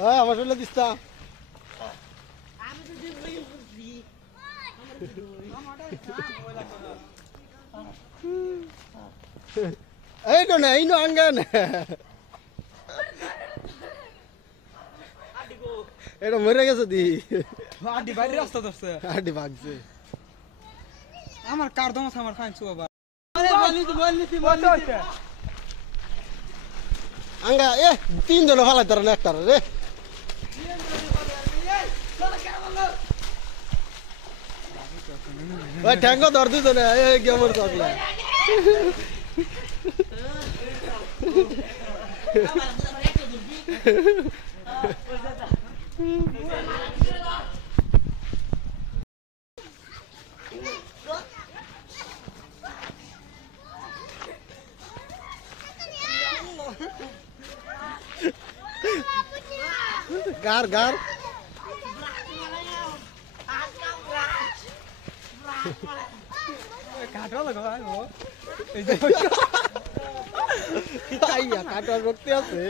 আমার শরীরে দিস্তা এই তো না এই নো আঙ্গান এটা মরে গেছে দি আড্ডি বাইরে রাস্তা ধরছে আড্ডি ভাগছে আমার কার দম আছে আমার ফাইনছু বাবা আঙ্গা এ তিনজন ফালাই তার না একটার রে ওই ঠ্যাঙ্গো ধর দুজনে এ গেমর চাবি গার গার কাটা লাগা এই আইয়া কাটার রক্তে আছে